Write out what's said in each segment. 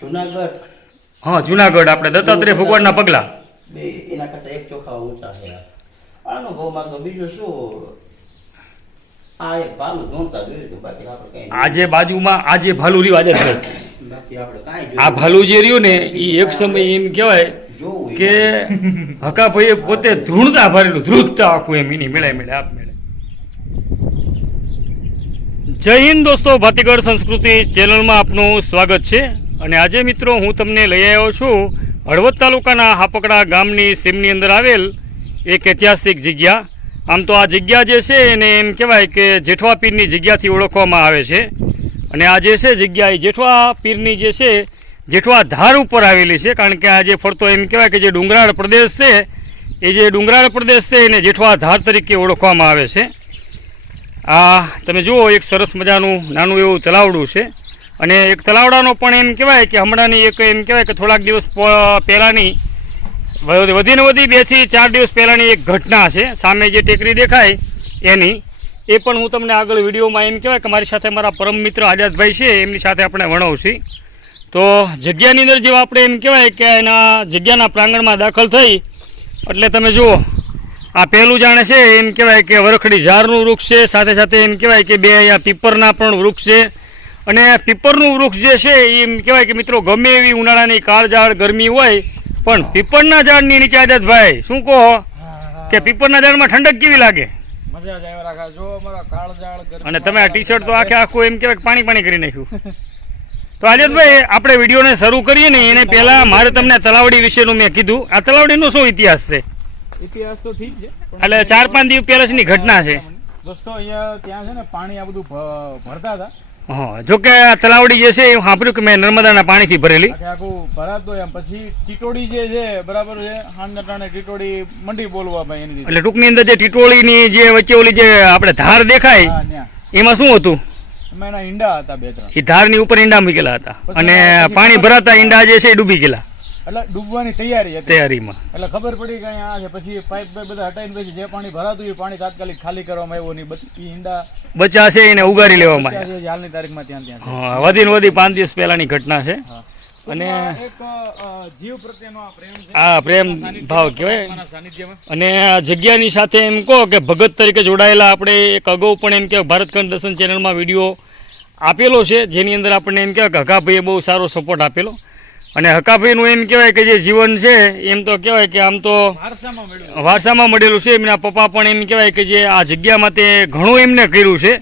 જુનાગઢ. હા જુનાગઢ આપણે દત્તાત્રેય ભગવાનના પગલા. બે એના કરતા એક ચોખા ઊંચા છે. આનો ભાવમાં તો બીજું શું? આ એક પાલું ધોતા જોયું હતું બાકી આપણે કઈ આજે બાજુમાં આજે ભાલુ રહ્યું આજે બાકી આપણે કાંઈ આ ભાલુ જે રહ્યું ને એ એક સમય એમ કહેવાય કે હકાભાઈએ પોતે ધૂણતા ભરેલું ધ્રુજતા આખું એમ એની મેળે મેળે આપ મેળે જય હિન્દ દોસ્તો ભાતીગઢ સંસ્કૃતિ ચેનલમાં આપનું સ્વાગત છે. અને આજે મિત્રો હું તમને લઈ આવ્યો છું હળવદ તાલુકાના હાપકડા ગામની સીમની અંદર આવેલ એક ઐતિહાસિક જગ્યા. આમ તો આ જગ્યા જે છે એને એમ કહેવાય કે જેઠવા પીરની જગ્યાથી ઓળખવામાં આવે છે. અને આ જે છે જગ્યા એ જેઠવા પીરની જે છે જેઠવા ધાર ઉપર આવેલી છે. કારણ કે આ જે ફરતો એમ કહેવાય કે જે ડુંગરાળ પ્રદેશ છે, એ જે ડુંગરાળ પ્રદેશ છે એને જેઠવા ધાર તરીકે ઓળખવામાં આવે છે. આ તમે જુઓ એક સરસ મજાનું નાનું એવું તલાવડું છે. અને એક તલાવડાનો પણ એમ કહેવાય કે હમણાંની એક એમ કહેવાય કે થોડાક દિવસ પહેલાંની વધીને વધી બેથી ચાર દિવસ પહેલાંની એક ઘટના છે. સામે જે ટેકરી દેખાય એની, એ પણ હું તમને આગળ વિડીયોમાં એમ કહેવાય કે મારી સાથે મારા પરમ મિત્ર આઝાદભાઈ છે, એમની સાથે આપણે વણવશી. તો જગ્યાની અંદર જેવા આપણે એમ કહેવાય કે એના જગ્યાના પ્રાંગણમાં દાખલ થઈ, એટલે તમે જુઓ, આ પહેલું જાણે છે, એમ કહેવાય કે વરખડી ઝાડનું વૃક્ષ છે, સાથે સાથે એમ કહેવાય કે બે અહીંયા પીપરના પણ વૃક્ષ છે. અને પીપરનું વૃક્ષ જે છે એ એમ કહેવાય કે મિત્રો ગમે એવી ઉનાળાની કાળઝાળ ગરમી હોય પણ પીપરના ઝાડની નીચે આઝાદભાઈ શું કહો? કે પીપરના ઝાડમાં ઠંડક કેવી લાગે? અને તમે આ ટી શર્ટ તો આખે આખું એમ કહેવાય પાણી પાણી કરી નાખ્યું. તો આઝાદભાઈ આપણે વિડીયોને શરૂ કરીએ ને એને પહેલાં મારે તમને તલાવડી વિશેનું મેં કીધું. આ તલાવડીનો શું ઇતિહાસ છે? ઇતિહાસ તો ઠીક છે એટલે ચાર પાંચ દિવસ પહેલાંની ઘટના છે. દોસ્તો અહીંયા ત્યાં છે ને પાણી આ બધું ભરતા હતા. હા જોકે આ તલાવડી જે છે એ સાંભળ્યું કે મેં નર્મદાના પાણીથી ભરેલી. આખે ભરાતો એમ. પછી ટીટોડી જે છે બરાબર છે હાંજના ટાણે ટીટોડી મંડી બોલવા ભાઈ એની એટલે ટૂંકની અંદર જે ટીટોળીની જે વચ્ચે ઓલી જે આપણે ધાર દેખાય એમાં શું હતું? એમાં એના ઈંડા હતા બે ત્રણ. એ ધારની ઉપર ઈંડા મૂકેલા હતા. અને પાણી ભરાતા ઈંડા જે છે એ ડૂબી ગયેલા. એટલે ડૂબવાની તૈયારી હતી. તૈયારીમાં. એટલે ખબર પડી કે અહીંયા આ છે પછી પાઇપ બધા હટાઈને પછી જે પાણી ભરાતું એ પાણી તાત્કાલિક ખાલી કરવામાં આવ્યું નહીં બધી ઈંડા બચ્ચા છે એને ઉગારી લેવામાં આવ્યા. હાલની તારીખમાં ત્યાં ત્યાં વધીને વધી પાંચ દિવસ પહેલાની ઘટના છે. અને એક જીવ પ્રત્યેનો પ્રેમ છે. આ પ્રેમ ભાવ કહેવાય. અને આ જગ્યાની સાથે એમ કહો કે ભગત તરીકે જોડાયેલા આપણે એક અગાઉ પણ એમ કે ભારતખંડ દર્શન ચેનલમાં વીડિયો આપેલો છે. જેની અંદર આપણને એમ કહેવાય કે હકાભાઈએ બહુ સારો સપોર્ટ આપેલો. અને હકાભાઈનું એમ કહેવાય કે જે જીવન છે એમ તો કહેવાય કે આમ તો વારસામાં મળેલું છે એમના પપ્પા પણ એમ કહેવાય કે જે આ જગ્યામાં તે ઘણું એમને કર્યું છે.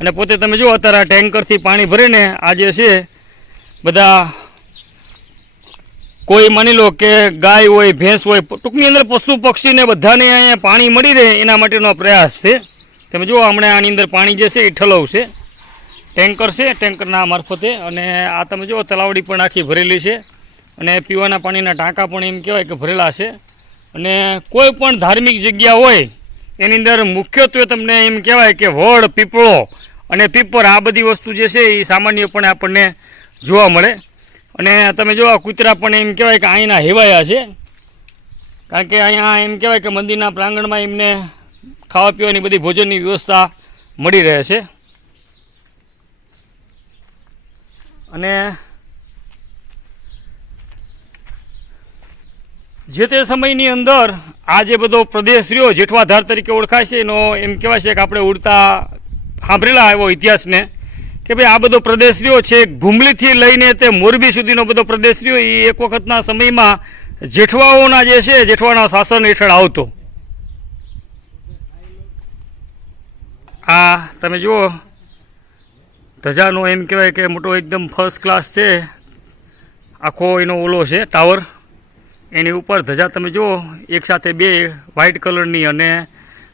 અને પોતે તમે જુઓ અત્યારે આ ટેન્કરથી પાણી ભરીને આ જે છે બધા કોઈ માની લો કે ગાય હોય ભેંસ હોય ટૂંકની અંદર પશુ પક્ષીને બધાને અહીંયા પાણી મળી રહે એના માટેનો પ્રયાસ છે. તમે જુઓ હમણાં આની અંદર પાણી જે છે એ ઠલવ છે. ટેન્કર છે, ટેન્કરના મારફતે. અને આ તમે જુઓ, તલાવડી પણ આખી ભરેલી છે. અને પીવાના પાણીના ટાંકા પણ એમ કહેવાય કે ભરેલા છે. અને કોઈ પણ ધાર્મિક જગ્યા હોય, એની અંદર મુખ્યત્વે તમને એમ કહેવાય કે વડ, પીપળો અને પીપર, આ બધી વસ્તુ જે છે, એ સામાન્યપણે આપણને જોવા મળે. અને તમે જુઓ કૂતરા પણ એમ કહેવાય કે અહીંના હેવાયા છે. કારણ કે અહીંયા એમ કહેવાય કે મંદિરના પ્રાંગણમાં એમને ખાવા પીવાની બધી ભોજનની વ્યવસ્થા મળી રહે છે. અને જે તે સમયની અંદર આ જે બધો પ્રદેશ રહ્યો, જેઠવાધાર તરીકે ઓળખાય છે, એનો એમ કહેવાય છે કે આપણે ઉડતા સાંભળેલા એવો ઇતિહાસને કે ભાઈ આ બધો પ્રદેશ રહ્યો છે ઘુમલીથી લઈને તે મોરબી સુધીનો બધો પ્રદેશ રહ્યો, એ એક વખતના સમયમાં જેઠવાઓના જે છે, જેઠવાના શાસન હેઠળ આવતો. આ તમે જુઓ ધજાનો એમ કહેવાય કે મોટો એકદમ ફર્સ્ટ ક્લાસ છે. આખો એનો ઓલો છે ટાવર એની ઉપર ધજા તમે જુઓ એકસાથે બે વ્હાઇટ કલરની અને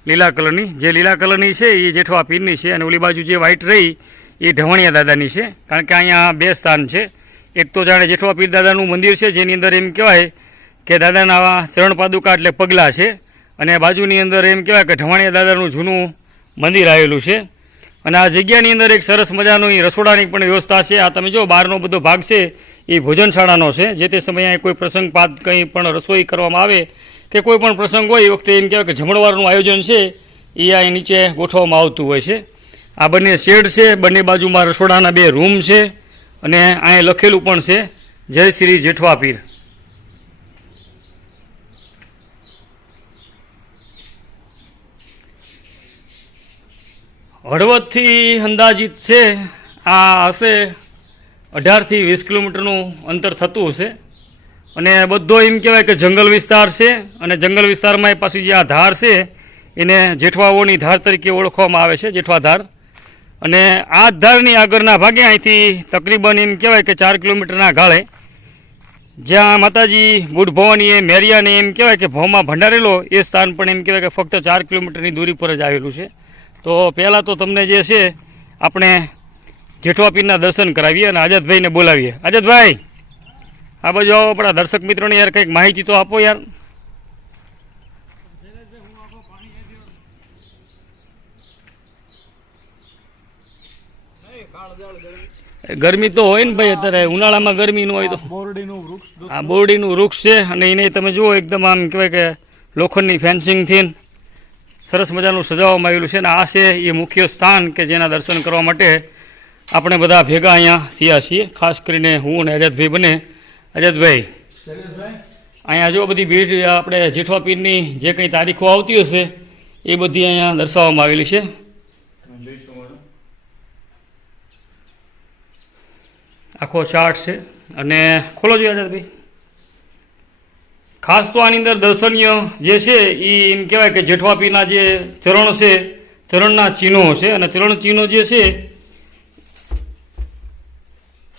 લીલા કલરની જે લીલા કલરની છે, એ જેઠવા પીરની છે અને ઓલી બાજુ જે વ્હાઇટ રહી, એ ઢવણિયા દાદાની છે. કારણ કે અહીંયા બે સ્થાન છે. એક તો જાણે જેઠવા પીર દાદાનું મંદિર છે, જેની અંદર એમ કહેવાય કે દાદાના ચરણ પાદુકા એટલે પગલાં છે. અને બાજુની અંદર એમ કહેવાય કે ઢવાણિયા દાદાનું જૂનું મંદિર આવેલું છે. અને આ જગ્યાની અંદર એક સરસ મજાનું એ રસોડાની પણ વ્યવસ્થા છે. આ તમે જો બહારનો બધો ભાગ છે, એ ભોજનશાળાનો છે. જે તે સમયે અહીં કોઈ પ્રસંગપાત કંઈ પણ રસોઈ કરવામાં આવે કે કોઈ પણ પ્રસંગ હોય, એ વખતે એમ કહેવાય કે જમણવારનું આયોજન છે, એ અહીં નીચે ગોઠવવામાં આવતું હોય છે. આ બંને શેડ છે, બંને બાજુમાં રસોડાના બે રૂમ છે અને અહીંયા લખેલું પણ છે, જય શ્રી જેઠવા પીર હળવદથી અંદાજિત છે, આ હશે અઢારથી વીસ કિલોમીટરનું અંતર થતું હશે. અને બધો એમ કહેવાય કે જંગલ વિસ્તાર છે, અને જંગલ વિસ્તારમાં એ પાછું જે આ ધાર છે, એને જેઠવાઓની ધાર તરીકે ઓળખવામાં આવે છે જેઠવા ધાર અને આ ધારની આગળના ભાગે અહીંથી તકરીબન એમ કહેવાય કે ચાર કિલોમીટરના ગાળે, જ્યાં માતાજી ભવાનીએ મેરિયાને એમ કહેવાય કે ભવમાં ભંડારેલો, એ સ્થાન પણ એમ કહેવાય કે ફક્ત ચાર કિલોમીટરની દૂરી પર જ આવેલું છે. તો પહેલાં તો તમને જે છે આપણે જેઠવા પીરના દર્શન કરાવીએ અને આઝાદભાઈને બોલાવીએ. આઝાદભાઈ આ બાજુ આવો આપણા દર્શક મિત્રોને યાર કંઈક માહિતી તો આપો યાર. ગરમી તો હોય ને ભાઈ અત્યારે ઉનાળામાં ગરમી ન હોય તો. બોરડીનું વૃક્ષ આ બોરડીનું વૃક્ષ છે અને એને તમે જુઓ એકદમ આમ કહેવાય કે લોખંડની ફેન્સિંગથી સરસ મજાનું સજાવવામાં આવેલું છે અને આ છે એ મુખ્ય સ્થાન કે જેના દર્શન કરવા માટે આપણે બધા ભેગા અહીંયા થયા છીએ. ખાસ કરીને હું અને અજાતભાઈ બને. અજાતભાઈ અહીંયા જો બધી ભીડ આપણે જેઠવા પીરની જે કંઈ તારીખો આવતી હશે એ બધી અહીંયા દર્શાવવામાં આવેલી છે. આખો ચાર્ટ છે. અને ખોલો જોઈએ આઝાદભાઈ ખાસ તો આની અંદર દર્શનીય જે છે એ એમ કહેવાય કે જેઠવાપીના જે ચરણ છે, ચરણના ચિહ્નો છે અને ચરણ ચિહ્નો જે છે,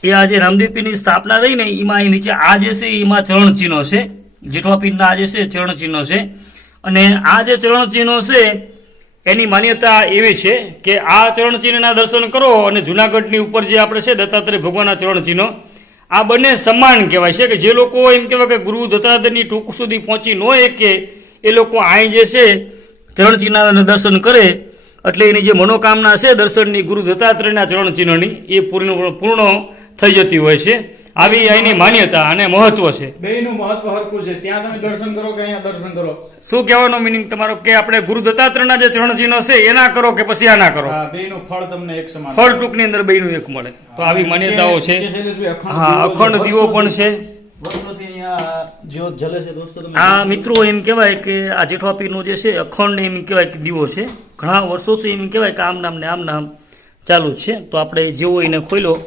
એ આ જે રામદેવપીરની સ્થાપના થઈ ને એમાં એ નીચે આ જે છે એમાં ચરણ ચિહ્નો છે જેઠવાપીરના આ જે છે ચરણ ચિહ્નો છે. અને આ જે ચરણ ચિહ્નો છે, એની માન્યતા એવી છે કે આ ચરણ ચિહ્નના દર્શન કરો અને જુનાગઢની ઉપર જે આપણે છે દત્તાત્રેય ભગવાનના ચરણ ચિહ્નો આ બંને સમાન કહેવાય છે કે જે લોકો એમ કહેવાય કે ગુરુ દત્તાત્રેયની ટૂંક સુધી પહોંચી ન કે એ લોકો અહીં જે છે ચરણ ચિહ્નના દર્શન કરે, એટલે એની જે મનોકામના છે દર્શનની ગુરુ દત્તાત્રેયના ચરણ ચિહ્નની એ પૂર્ણ પૂર્ણ થઈ જતી હોય છે. આવી અહીંની માન્યતા અને મહત્વ છે. બેયનું મહત્વ હરખું છે. ત્યાં તમે દર્શન કરો કે અહીંયા દર્શન કરો? શું કહેવાનો મિનિંગ તમારો? કે આપણે ગુરુ દત્તાત્રેયના જે ચિહ્નો છે એના કરો કે પછી આના કરો? બેયનું ફળ તમને એક સમાન ફળ ટૂંકની અંદર બેયનું એક મળે. તો આવી માન્યતાઓ છે. હા અખંડ દીવો પણ છે. આ મિત્રો એમ કહેવાય કે આ જેઠવાપીરનો જે છે અખંડ એમ કહેવાય કે દીવો છે. ઘણા વર્ષોથી એમ કહેવાય કે આમ નામ ને આમ નામ ચાલુ છે. તો આપણે જેવો એને ખોલ્યો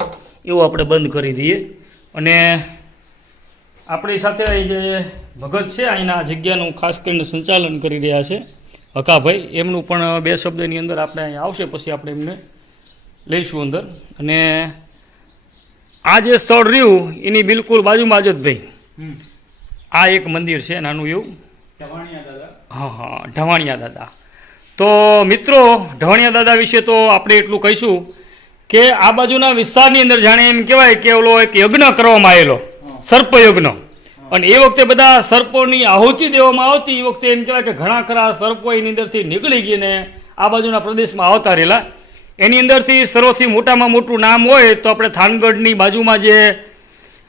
એવો આપણે બંધ કરી દઈએ. અને આપણી સાથે જે ભગત છે અહીંના જગ્યાનું ખાસ કરીને સંચાલન કરી રહ્યા છે હકાભાઈ. એમનું પણ બે શબ્દની અંદર આપણે અહીં આવશે પછી આપણે એમને લઈશું અંદર. અને આ જે સ્થળ રહ્યું એની બિલકુલ બાજુમાં જ ભાઈ. આ એક મંદિર છે નાનું એવું. હા હા ઢવાણિયા દાદા. તો મિત્રો ઢવાણિયા દાદા વિશે તો આપણે એટલું કહીશું. કે આ બાજુના વિસ્તારની અંદર જાણે એમ કહેવાય કે ઓલો એક યજ્ઞ કરવામાં આવેલો. સર્પ યજ્ઞ અને એ વખતે બધા સર્પોની આહુતિ દેવામાં આવતી. એ વખતે એમ કહેવાય કે ઘણા ખરા સર્પો એની અંદરથી નીકળી ગઈને આ બાજુના પ્રદેશમાં આવતા રહેલા. એની અંદરથી સર્વથી મોટામાં મોટું નામ હોય તો આપણે થાનગઢની બાજુમાં જે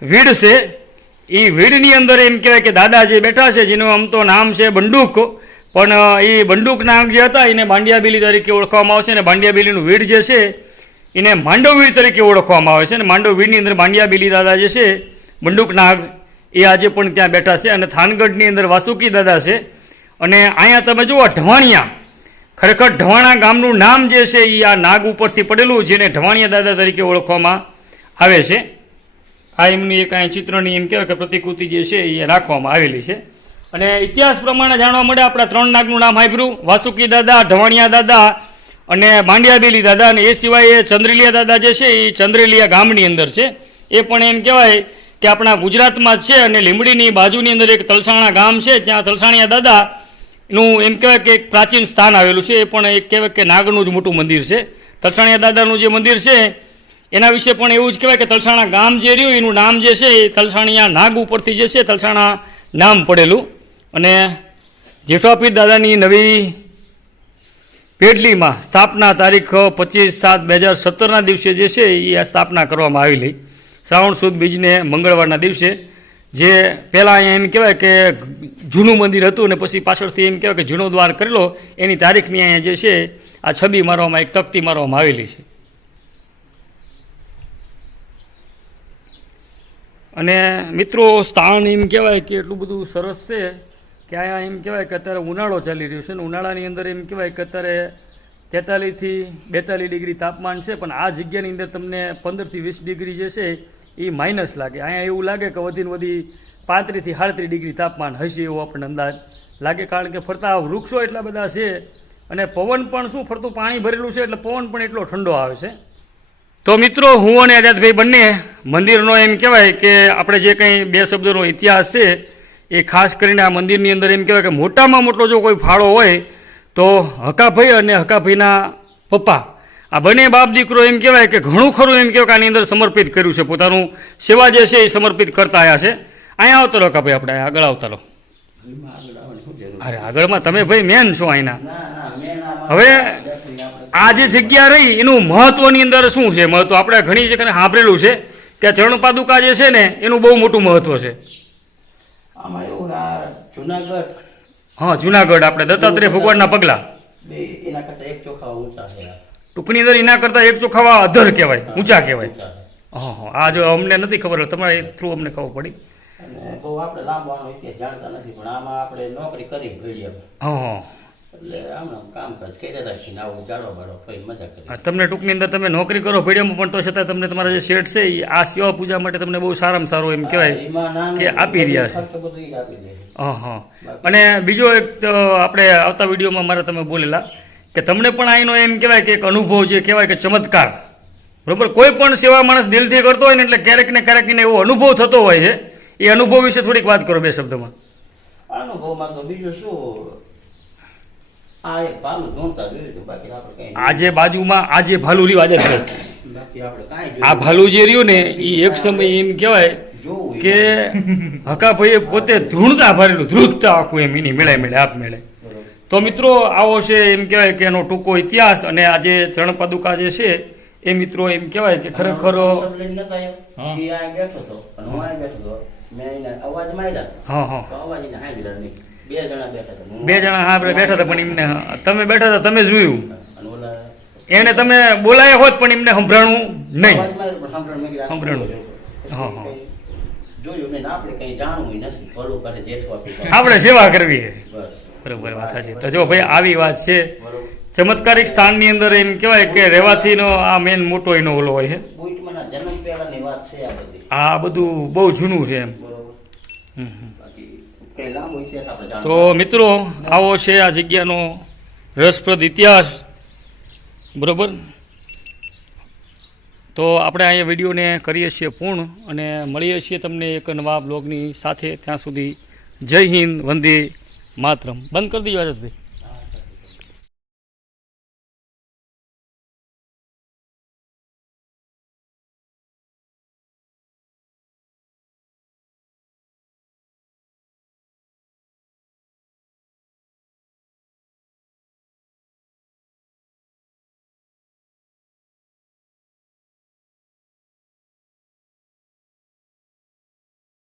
વીડ છે એ વીડની અંદર એમ કહેવાય કે દાદા જે બેઠા છે, જેનું આમ તો નામ છે બંડુક. પણ એ બંડુક નામ જે હતા, એને ભાંડિયાબીલી તરીકે ઓળખવામાં આવશે. અને ભાંડિયાબીલીનું વીડ જે છે એને માંડવવીર તરીકે ઓળખવામાં આવે છે અને માંડવવીરની અંદર અંદર બાંડિયાબેલી દાદા જે છે બંદૂક નાગ એ આજે પણ ત્યાં બેઠા છે અને થાનગઢની અંદર વાસુકી દાદા છે. અને અહીંયા તમે જુઓ, ઢવાણિયા, ખરેખર ઢવાણા ગામનું નામ જે છે એ આ નાગ ઉપરથી પડેલું, જેને ઢવાણિયા દાદા તરીકે ઓળખવામાં આવે છે. આ એમની એક અહીંયા ચિત્રની એમ કહેવાય કે પ્રતિકૃતિ જે છે એ રાખવામાં આવેલી છે. અને ઇતિહાસ પ્રમાણે જાણવા મળે, આપણા ત્રણ નાગનું નામ આપ્યું વાસુકી દાદા, ઢવાણિયા દાદા અને માંડિયાબેલી દાદા અને એ સિવાય ચંદ્રેલિયા દાદા જે છે, એ ચંદ્રેલિયા ગામની અંદર છે. એ પણ એમ કહેવાય કે આપણા ગુજરાતમાં જ છે અને લીંબડીની બાજુની અંદર એક તલસાણા ગામ છે ત્યાં તલસાણિયા દાદાનું એમ કહેવાય કે એક પ્રાચીન સ્થાન આવેલું છે. એ પણ એક કહેવાય કે નાગનું જ મોટું મંદિર છે. તલસાણિયા દાદાનું જે મંદિર છે, એના વિશે પણ એવું જ કહેવાય કે તલસાણા ગામ જે રહ્યું, એનું નામ જે છે, એ તલસાણિયા નાગ ઉપરથી જે છે, તલસાણા નામ પડેલું. અને જેઠવાપીર દાદાની નવી પેડલીમાં સ્થાપના તારીખ પચીસ સાત બે હજાર સત્તરના દિવસે જે છે એ આ સ્થાપના કરવામાં આવેલી. શ્રાવણ સુદ બીજને મંગળવારના દિવસે જે પહેલાં અહીંયા એમ કહેવાય કે જૂનું મંદિર હતું અને પછી પાછળથી એમ કહેવાય કે જીર્ણોદ્વાર કરેલો, એની તારીખની અહીંયા જે છે આ છબી મારવામાં, એક તકતી મારવામાં આવેલી છે. અને મિત્રો સ્થાન એમ કહેવાય કે એટલું બધું સરસ છે. કે અહીંયા એમ કહેવાય કે અત્યારે ઉનાળો ચાલી રહ્યો છે ને ઉનાળાની અંદર એમ કહેવાય કે અત્યારે તેતાલીસથી બેતાલીસ ડિગ્રી તાપમાન છે, પણ આ જગ્યાની અંદર તમને પંદરથી વીસ ડિગ્રી જે છે એ માઇનસ લાગે. અહીંયા એવું લાગે કે વધીને વધી પાંત્રીસથી સાડત્રીસ ડિગ્રી તાપમાન હશે એવો આપણને અંદાજ લાગે. કારણ કે ફરતા વૃક્ષો એટલા બધા છે અને પવન પણ શું, ફરતું પાણી ભરેલું છે એટલે પવન પણ એટલો ઠંડો આવે છે. તો મિત્રો, હું અને આઝાદભાઈ બંને મંદિરનો એમ કહેવાય કે આપણે જે કંઈ બે શબ્દોનો ઇતિહાસ છે એ ખાસ કરીને આ મંદિરની અંદર એમ કહેવાય કે મોટામાં મોટો જો કોઈ ફાળો હોય, તો હકાભાઈ અને હકાભાઈના પપ્પા, આ બંને બાપ દીકરો એમ કહેવાય કે ઘણું ખરું એમ કહેવાય કે આની અંદર સમર્પિત કર્યું છે. પોતાનું સેવા જે છે એ સમર્પિત કરતા આવ્યા છે. અહીંયા આવતો રહો હકાભાઈ આપણે આગળ આવતા રહો. અરે આગળમાં તમે ભાઈ મેન છો અહીંના. હવે આ જે જગ્યા રહી, એનું મહત્વની અંદર શું છે? મહત્વ આપણે ઘણી જગ્યાએ સાંભળેલું છે કે ચરણ પાદુકા જે છે ને, એનું બહુ મોટું મહત્વ છે. આમાં એવું આ જુનાગઢ. હા જુનાગઢ. આપણે દત્તાત્રેય ભગવાનના પગલા. બે એના કરતા એક ચોખા ઊંચા છે. ટૂંકની અંદર એના કરતાં એક ચોખાવા અધર કહેવાય ઊંચા કહેવાય. હા હા આ જો અમને નથી ખબર તમારા થ્રુ અમને ખબર પડી. અને બહુ આપણે લાંબો ઇતિહાસ જાણતા નથી પણ આમાં આપણે નોકરી કરી ભેડિયા. હા હા. તમને ટૂંકની અંદર તમે નોકરી કરો ભેડિયામાં પણ તો છતાં તમને તમારા જે શેઠ છે એ આ સેવા પૂજા માટે તમને બહુ સારામાં સારું એમ કહેવાય કે આપી રહ્યા છે. હા હા. અને બીજો એક આપણે આવતા વિડીયોમાં મારા તમે બોલેલા કે તમને પણ આનો એમ કહેવાય કે એક અનુભવ જે કહેવાય કે ચમત્કાર. બરોબર? કોઈ પણ સેવા માણસ દિલથી કરતો હોય ને એટલે ક્યારેક ને ક્યારેક એવો અનુભવ થતો હોય છે. એ અનુભવ વિશે થોડીક વાત કરો બે શબ્દમાં. અનુભવમાં તો બીજું શું? આ એક પાલું ધૂણતા જોયું હતું બાકી આપણે કઈ આ જે બાજુમાં આજે જે ભાલુ રહ્યું આજે આ ભાલુ જે રહ્યું ને એ એક સમય એમ કહેવાય કે હકાભાઈએ પોતે ધૂણતા ભરેલું ધ્રુજતા આખું એમ એની મેળે મેળે આપ મેળે તો મિત્રો આવો છે એમ કહેવાય કે એનો ટૂંકો ઇતિહાસ અને આજે જે ચરણ પાદુકા જે છે એ મિત્રો એમ કહેવાય કે ખરેખર હા લઈને હા. ઈ આ બેઠો હતો અને હું બે જણા બેઠા હતા. બે જણા હા આપણે બેઠા હતા પણ એમને તમે બેઠા હતા તમે જોયું. એને તમે બોલાયા હોત પણ એમને સંભળાણું નહીં. સંભળાણું? હા, હા. આપણે સેવા કરવી છે બરોબર વાત સાચી. તો જો ભાઈ આવી વાત છે. ચમત્કારિક સ્થાનની અંદર એમ કહેવાય કે રહેવાથીનો આ મેન મોટો એનો ઓલો હોય છે. છે આ બધું. બહુ જૂનું છે એમ. હમ, તો મિત્રો, આવો છે આ જગ્યાનો રસપ્રદ ઇતિહાસ. બરોબર? તો આપણે અહીંયા વિડીયોને કરીએ છીએ પૂર્ણ અને મળીએ છીએ તમને એક નવા બ્લોગની સાથે. ત્યાં સુધી જય હિન્દ, વંદે માતરમ. બંધ કરી દીજો આઝાદભાઈ